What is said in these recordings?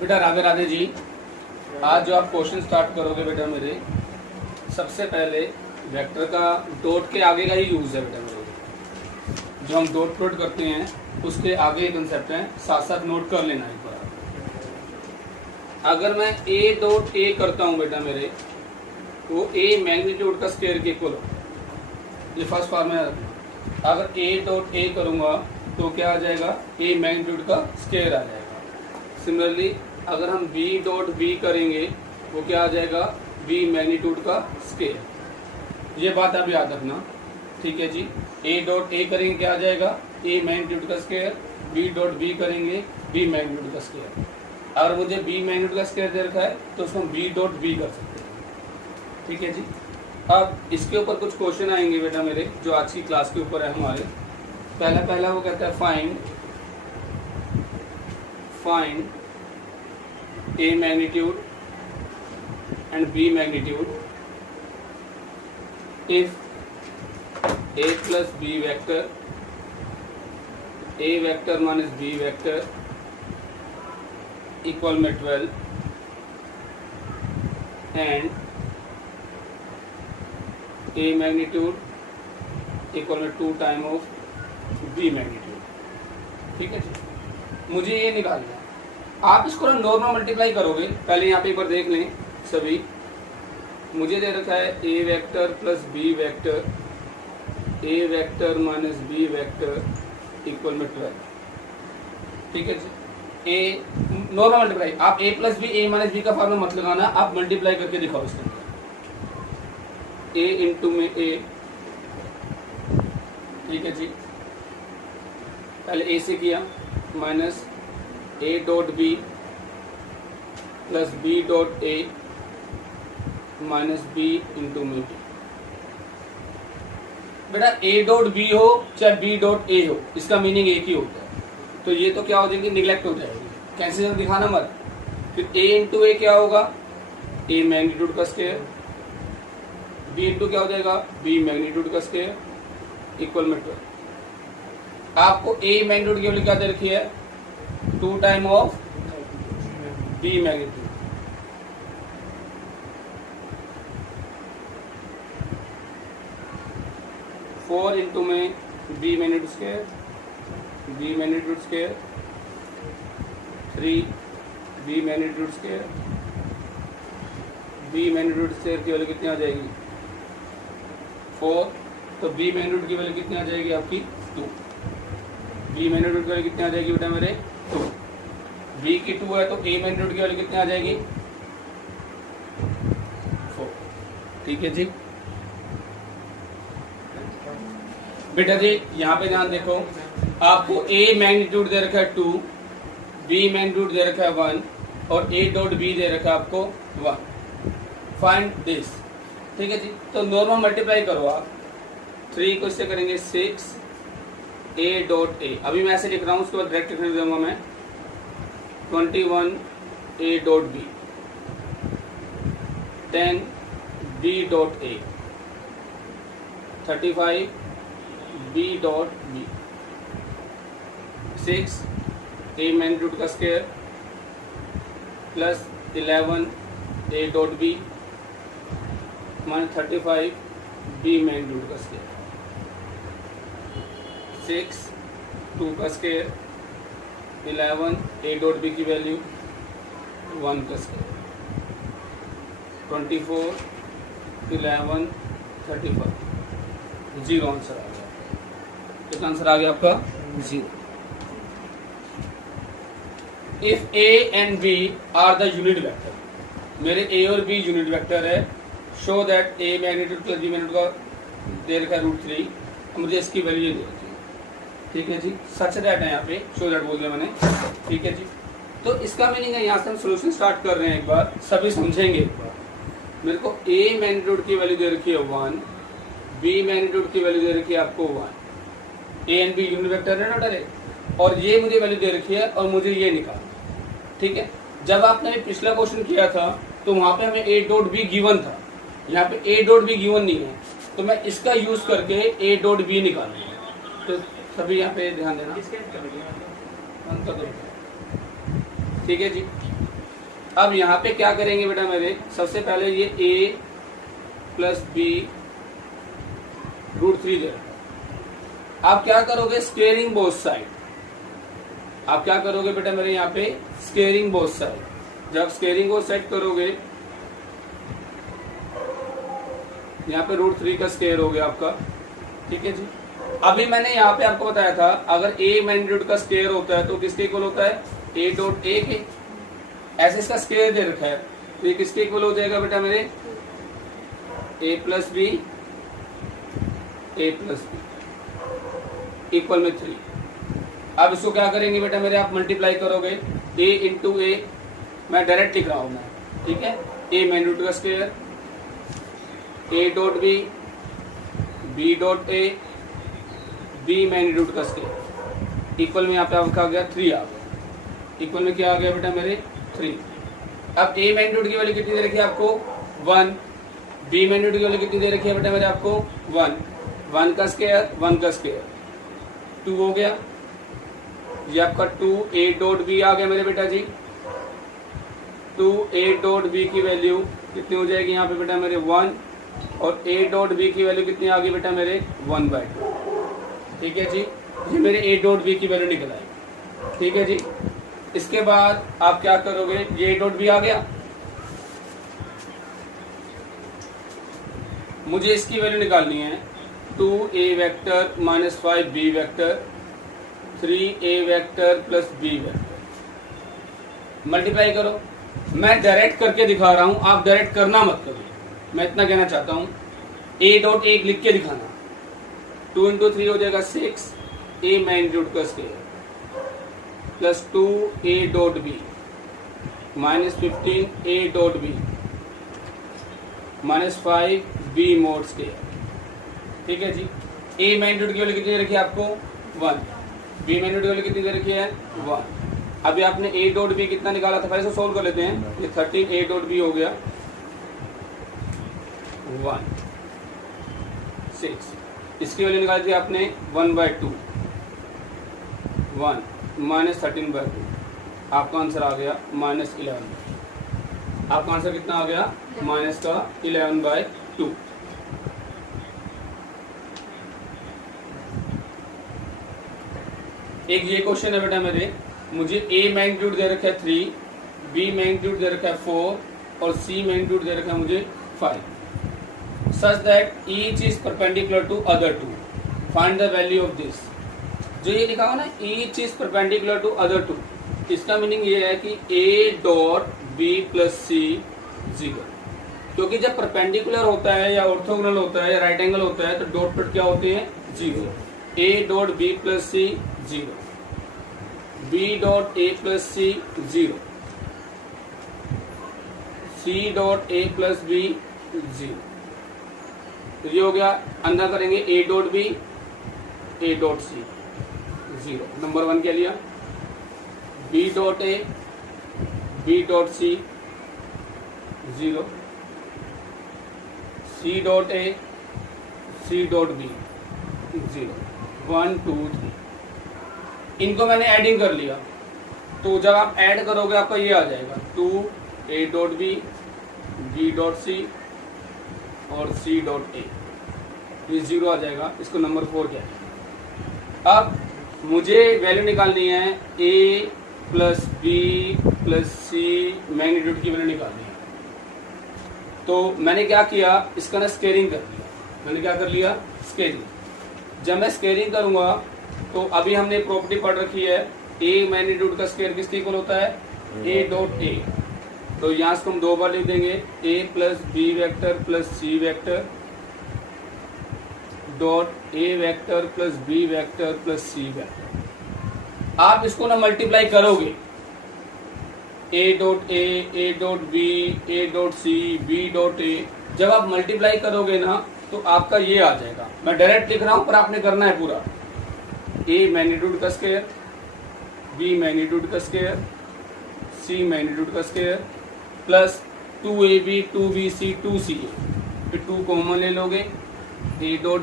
बेटा राधे राधे जी। आज जो आप क्वेश्चन स्टार्ट करोगे बेटा मेरे, सबसे पहले वेक्टर का डॉट के आगे का ही यूज है बेटा मेरे। जो हम डॉट प्लॉट करते हैं उसके आगे कंसेप्ट है, साथ साथ नोट कर लेना एक बार। अगर मैं ए डॉट ए करता हूँ बेटा मेरे, वो ए मैग्नीट्यूड का स्क्वायर के इक्वल हो। ये फर्स्ट फॉर्मूला। अगर ए डॉट ए करूँगा तो क्या आ जाएगा, ए मैग्नीट्यूड का स्क्वायर आ जाएगा। सिमिलरली अगर हम बी डॉट बी करेंगे वो क्या आ जाएगा, बी मैग्नीट्यूड का स्क्वायर। ये बात आप याद रखना, ठीक है जी। ए डॉट ए करेंगे क्या आ जाएगा, ए मैग्नीट्यूड का स्क्वायर। बी डॉट बी करेंगे बी मैग्नीट्यूड का स्क्वायर। अगर मुझे बी मैग्नीट्यूड का स्क्वायर दे रखा है तो उसको हम बी डॉट बी कर सकते हैं, ठीक है जी। अब इसके ऊपर कुछ क्वेश्चन आएंगे बेटा मेरे, जो आज की क्लास के ऊपर है हमारे। पहला वो कहता है find A magnitude and B magnitude if A plus B vector, A vector minus B vector equal में 12 एंड ए मैग्नीट्यूड इक्वल में 2 टाइम ऑफ बी मैग्नीट्यूड, ठीक है जी। मुझे ये निकालना है। आप इसको ना नॉर्मल मल्टीप्लाई करोगे। पहले यहाँ पे एक बार देख लें सभी। मुझे दे रखा है A vector plus B vector, A vector minus B vector equal में 12, ठीक है जी। ए नॉर्मल मल्टीप्लाई, आप A plus B, A minus B का फॉर्मूला मत लगाना, आप मल्टीप्लाई करके दिखाओ इसके अंदर। ए इंटू में ए, ठीक है जी। पहले ए से किया, minus A dot B plus B dot A minus B into में बी। बेटा ए डॉट बी हो चाहे बी डॉट ए हो, इसका मीनिंग एक ही होता है। तो ये तो क्या हो जाएगी, निगलेक्ट हो जाएगी, कैंसिल दिखाना मत। फिर ए इंटू ए क्या होगा, ए मैग्नीट्यूड का स्क्वायर। बी इंटू क्या हो जाएगा, बी मैग्नीट्यूड का स्क्वायर इक्वल में 12। आपको ए मैग्नीट्यूड की वैल्यू क्या दे रखी है, 2 time of B magnitude. Four into में B magnitude square, B magnitude square, 3 B magnitude square. B magnitude square की वैल्यू कितनी आ जाएगी, 4। तो बी मैग्नीट्यूड की वैल्यू कितनी आ जाएगी आपकी, 2। बी मैग्नीट्यूड की वैल्यू कितनी आ जाएगी बेटा मेरे, 2। बी की 2 है तो ए मैग्नीट्यूड की वैल्यू कितनी आ जाएगी, 4, ठीक है जी। बेटा जी यहाँ पे ध्यान देखो, आपको ए मैग्नीट्यूड दे रखा है 2, बी मैग्नीट्यूड दे रखा है 1 और ए डॉट बी दे रखा है आपको 1। फाइंड दिस, ठीक है जी। तो नॉर्मल मल्टीप्लाई करो आप। 3 को इससे करेंगे 6 ए डॉट ए, अभी मैं ऐसे लिख रहा हूँ, उसके बाद डायरेक्ट लिख दूंगा मैं 21 A dot B, 10 B dot A, 35 B dot B, 6 A magnitude का square plus 11 A dot B minus 35 B magnitude का स्क्वायर, 6 2 का स्क्वायर 11 ए डॉट बी की वैल्यू 1 का स्क्वायर, 24 11 35, 0 आंसर आ गया। कितना आंसर आ गया आपका, 0। If A and B are the unit vector, मेरे ए और बी यूनिट वेक्टर है, show that A magnitude plus B magnitude का दे रखा है √3, मुझे इसकी वैल्यू दे रखी है, ठीक है जी। सच दैट है यहाँ पे, शो दैट बोल दिया मैंने, ठीक है जी। तो इसका मीनिंग है, यहाँ से हम सोल्यूशन स्टार्ट कर रहे हैं, एक बार सभी समझेंगे। एक बार मेरे को ए मैग्नीट्यूड की वैल्यू दे रखी है 1, बी मैग्नीट्यूड की वैल्यू दे रखी है आपको 1, A and B unit vector है ना डरे, और ये मुझे वैल्यू दे रखी है और मुझे ये निकालना, ठीक है। जब आपने पिछला क्वेश्चन किया था तो वहां पे हमें ए डॉट बी गिवन था, यहाँ पे ए डॉट बी गिवन नहीं है, तो मैं इसका यूज करके ए डॉट बी निकालूंगा। तो सभी यहाँ पे ध्यान देना, ठीक है जी। अब यहाँ पे क्या करेंगे बेटा मेरे, सबसे पहले ये a प्लस बी √3 दे रखा है। आप क्या करोगे, स्क्वेयरिंग बोथ साइड। आप क्या करोगे बेटा मेरे यहाँ पे, स्क्वेयरिंग बोथ साइड। जब स्क्वेयरिंग बोथ साइड करोगे, यहाँ पे √3 का स्क्वायर हो गया आपका, ठीक है जी। अभी मैंने यहाँ पे आपको बताया था अगर a मैग्नीट्यूड का स्क्वायर होता है तो किसके इक्वल होता है, a डॉट a के। ऐसे इसका स्क्वायर दे रखा है तो ये किसके इक्वल हो जाएगा बेटा मेरे, a प्लस बी इक्वल में 3। अब इसको क्या करेंगे बेटा मेरे, आप मल्टीप्लाई करोगे a इंटू ए, मैं डायरेक्ट लिख रहा हूं मैं, ठीक है। a मैग्नीट्यूड का square, a dot B dot A, B magnitude का स्क्वायर इक्वल में यहाँ पे आपका आ गया 3 आ गया। इक्वल में क्या आ गया बेटा मेरे, 3। अब a मैग्नीट्यूड की वैल्यू कितनी दे रखी है आपको, 1। b मैग्नीट्यूड की वैल्यू कितनी दे रखी है बेटा मेरे आपको, 1 का स्क्वायर 1 का स्क्वायर 2 हो गया। ये आपका 2a डॉट बी आ गया मेरे बेटा जी। 2a डॉट बी की वैल्यू कितनी हो जाएगी यहाँ पे बेटा मेरे, 1, और a डॉट बी की वैल्यू कितनी आ गई बेटा मेरे, 1/2। ठीक है जी, ये मेरे a डॉट बी की वैल्यू निकल आई। ठीक है जी, इसके बाद आप क्या करोगे, ये a डॉट बी आ गया, मुझे इसकी वैल्यू निकालनी है 2a vector minus 5b vector 3a vector plus b vector. Multiply करो। मैं डायरेक्ट करके दिखा रहा हूं, आप डायरेक्ट करना मत करो। मैं इतना कहना चाहता हूं, a डॉट a लिख के दिखाना। 2 इंटू 3 हो जाएगा 6 a मैग्नीट्यूड का square plus 2a dot B minus 15 a dot B minus 5b mod square. ठीक है जी, a मैग्नीट्यूड की वैल्यू कितनी दे रखी है आपको, 1। b मैग्नीट्यूड की वैल्यू कितनी दे रखी है, 1। अभी आपने a डॉट बी कितना निकाला था, पहले से सोल्व कर लेते हैं। ये 13 a डॉट बी हो गया 1 6। इसकी वैल्यू निकाली थी आपने 1/2 1 माइनस 13/2। आपका आंसर आ गया -11। आपका आंसर कितना आ गया, माइनस का 11/2। एक ये क्वेश्चन है बेटा मेरे, मुझे a मैग्नीट्यूड दे रखा है 3, b मैग्नीट्यूड दे रखा है 4 और c मैग्नीट्यूड दे रखा है मुझे 5, such that each is perpendicular to other two. Find the value of this. जो ये लिखा हुआ ना each is perpendicular to other two, इसका मीनिंग ये है कि a dot b plus c 0। क्योंकि जब परपेंडिकुलर होता है या ऑर्थोगोनल होता है या राइट एंगल होता है तो डॉट डॉट क्या होते हैं, 0। a dot b plus c 0, b dot a plus c 0, c dot a plus b 0। तो ये हो गया। अंदर करेंगे a dot b a dot c 0, number 1 के लिया। b dot a b dot c 0, c dot a c dot b 0, 1 2 3। इनको मैंने एडिंग कर लिया, तो जब आप ऐड करोगे आपका ये आ जाएगा 2 a dot b b dot c और c डॉट a, ये 0 आ जाएगा। इसको नंबर 4 क्या है। अब मुझे वैल्यू निकालनी है a plus b plus c magnitude की वैल्यू निकालनी है। तो मैंने क्या किया, इसका ना स्केलिंग कर लिया। मैंने क्या कर लिया, स्केलिंग। जब मैं स्केलिंग करूंगा तो अभी हमने प्रॉपर्टी पढ़ रखी है a मैग्नीट्यूड का स्क्वायर किसके इक्वल होता है, a डॉट a। तो यहाँ से हम 2 बार लिख देंगे a plus B vector plus C vector dot a vector plus b vector plus c vector. आप इसको ना मल्टीप्लाई करोगे a dot b a dot c b dot a। जब आप मल्टीप्लाई करोगे ना तो आपका ये आ जाएगा। मैं डायरेक्ट लिख रहा हूं पर आपने करना है पूरा। a मैग्नीट्यूड का स्क्वायर, b मैग्नीट्यूड का स्क्वायर, c मैग्नीट्यूड का square plus 2ab 2bc 2ca। फिर 2 कॉमन ले लोगे, a dot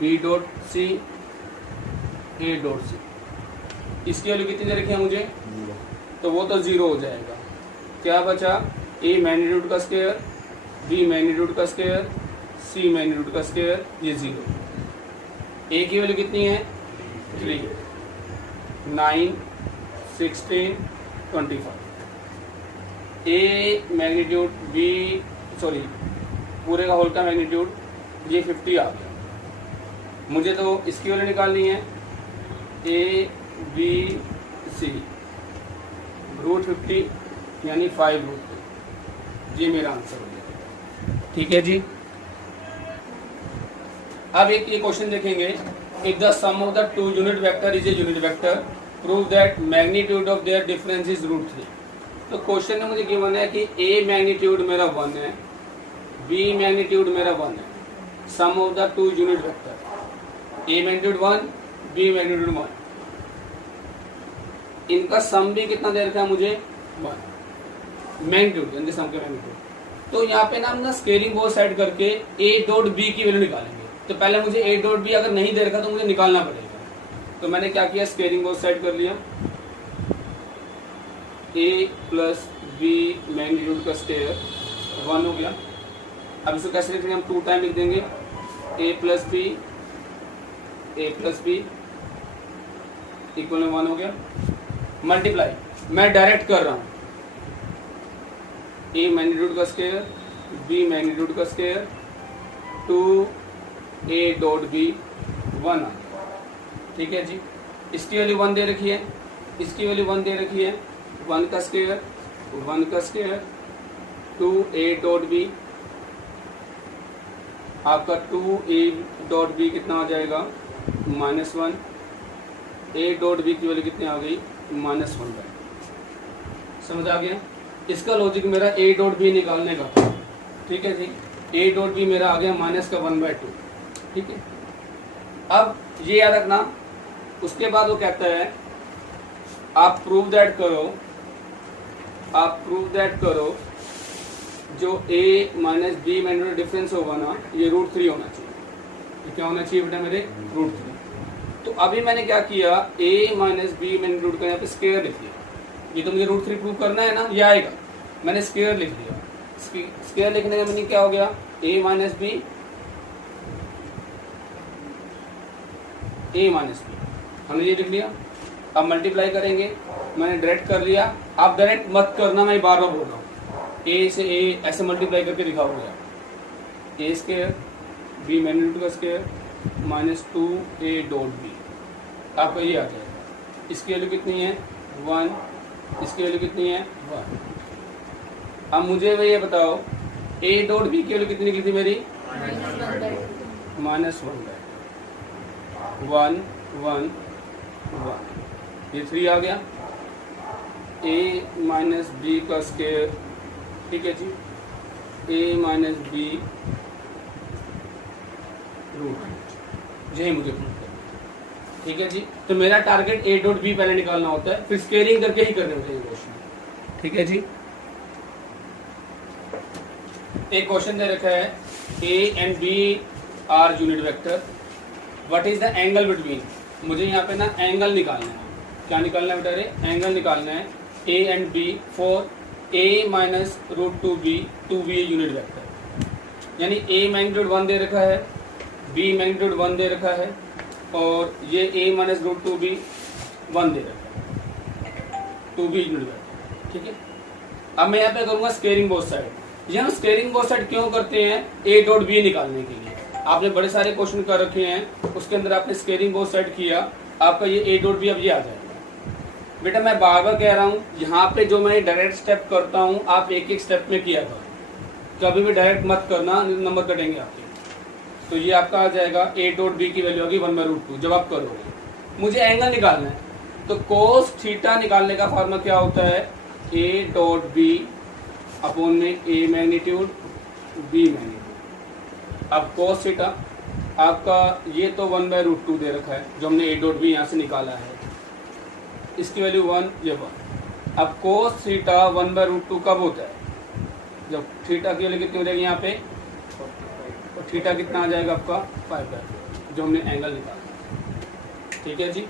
b dot c a dot c। इसकी वैल्यू कितनी दे रखी है मुझे, तो वो तो 0 हो जाएगा। क्या बचा? ए मैग्नीट्यूड का स्क्वायर, बी मैग्नीट्यूड का स्क्वायर, सी मैग्नीट्यूड का स्क्वायर, ये 0। ए की वैल्यू कितनी है? 3, 9, 16, 25। ए मैग्नीट्यूड, बी सॉरी पूरे का होल का मैग्नीट्यूड ये 50 आ गया। मुझे तो इसकी वैल्यू निकालनी है, ए बी सी √50 यानी 5√2, ये मेरा आंसर हो गया। ठीक है जी। अब एक ये क्वेश्चन देखेंगे, if the sum of the two unit vector is a unit vector, prove that magnitude of their difference is √3। तो क्वेश्चन में मुझे गिवन है कि ए मैग्नीट्यूड मेरा 1 है, बी मैग्नीट्यूड मेरा 1 है, sum of the two unit vector, A magnitude 1, B magnitude 1, इनका सम भी कितना दे रखा है मुझे? 1 मैग्नीट्यूड, इनके सम के मैग्नीट्यूड। तो यहाँ पे ना हम ना स्केलिंग बोथ साइड करके ए डॉट बी की वैल्यू निकालेंगे। तो पहले मुझे ए डॉट बी अगर नहीं दे रखा तो मुझे निकालना पड़ेगा। तो मैंने क्या किया, स्केलिंग बोथ साइड कर लिया, ए प्लस बी मैग्नीट्यूड का स्क्वायर 1 हो गया। अब इसको कैसे लिखेंगे? हम 2 टाइम लिख देंगे, ए प्लस बी इक्वल में 1 हो गया। मल्टीप्लाई मैं डायरेक्ट कर रहा हूं, ए मैग्नीट्यूड का स्क्वायर, बी मैग्नीट्यूड का स्क्वायर, 2 ए डॉट बी 1 आ गया। ठीक है जी। इसकी वैल्यू 1 दे रखी है, इसकी वैल्यू 1 दे रखी है, 1 का स्क्वायर 2 ए डॉट बी, आपका 2 ए डॉट बी कितना हो जाएगा? -1। ए डॉट बी की वैल्यू कितनी आ गई? -1। समझ आ गया? इसका लॉजिक मेरा ए डॉट बी निकालने का था। ठीक है जी। ए डॉट बी मेरा आ गया -1/2। ठीक है। अब ये याद रखना, उसके बाद वो कहता है आप प्रूव दैट करो जो a minus B magnitude difference होगा ना, ये √3 होना चाहिए। ये क्या होना चाहिए बेटा मेरे? √3। तो अभी मैंने क्या किया, a माइनस बी मैग्नीट्यूड का यहाँ पे स्क्वायर लिख दिया। ये तो मुझे √3 प्रूव करना है ना, ये आएगा। मैंने स्क्वायर लिख दिया। स्क्वायर लिखने का मीनिंग क्या हो गया? a माइनस बी हमने ये लिख लिया। अब मल्टीप्लाई करेंगे, मैंने डायरेक्ट कर लिया। आप डायरेक्ट मत करना, मैं बार बार बोल रहा हूँ। ए से ए ऐसे मल्टीप्लाई करके दिखाओगे, ए स्क्वायर बी मैग्नीट्यूड का स्क्वायर -2 ए डॉट बी, आपका ये आ जाएगा। इसकी वैल्यू कितनी है? 1। इसकी वैल्यू कितनी है? 1। अब मुझे वो ये बताओ, ए डॉट बी की वैल्यू कितनी निकली थी मेरी? -1/1 1 1। ये 3 आ गया। ए माइनस बी का स्क्वायर, ठीक है जी, ए माइनस बी √3, यही मुझे प्रूव करना है। ठीक है जी। तो मेरा टारगेट ए डॉट बी पहले निकालना होता है, फिर स्केलिंग करके ही करने होते हैं क्वेश्चन। ठीक है जी। एक क्वेश्चन दे रखा है, A and B are unit vector, what is the angle between. मुझे यहाँ पे ना एंगल निकालना है। क्या निकालना है बेटा रे? एंगल निकालना है A and B for a minus √2b 2b unit vector. यानी a मैग्नीट्यूड 1 दे रखा है, b मैग्नीट्यूड 1 दे रखा है, और ये a माइनस √2b 1 दे रखा है, 2b यूनिट वेक्टर। ठीक है। अब मैं यहाँ पे करूँगा स्केलिंग बोथ साइड। यहाँ स्केलिंग बोथ साइड क्यों करते हैं? a डॉट b निकालने के लिए। आपने बड़े सारे क्वेश्चन कर रखे हैं, उसके अंदर आपने स्केलिंग बोथ साइड किया, आपका ये a डॉट b अब ये आ जाएगा। बेटा मैं बार बार कह रहा हूँ, यहाँ पे जो मैं डायरेक्ट स्टेप करता हूँ आप एक एक स्टेप में किया करो, कभी भी डायरेक्ट मत करना, नंबर कटेंगे आपके। तो ये आपका आ जाएगा ए डॉट बी की वैल्यू होगी 1/√2 जब आप करोगे। मुझे एंगल निकालना है, तो कोस थीटा निकालने का फॉर्मूला क्या होता है? ए डॉट बी अपॉन में ए मैग्नीट्यूड बी मैग्नीट्यूड। अब कोस थीटा आपका ये तो 1/√2 दे रखा है, जो हमने ए डॉट बी यहाँ से निकाला है, इसकी वैल्यू 1, ये 1। अब कोस थीटा 1/√2 कब होता है? जब थीटा की वैल्यू कितनी हो जाएगी यहाँ पे, और थीटा कितना आ जाएगा आपका 5/4, जो हमने एंगल निकाला। ठीक है जी।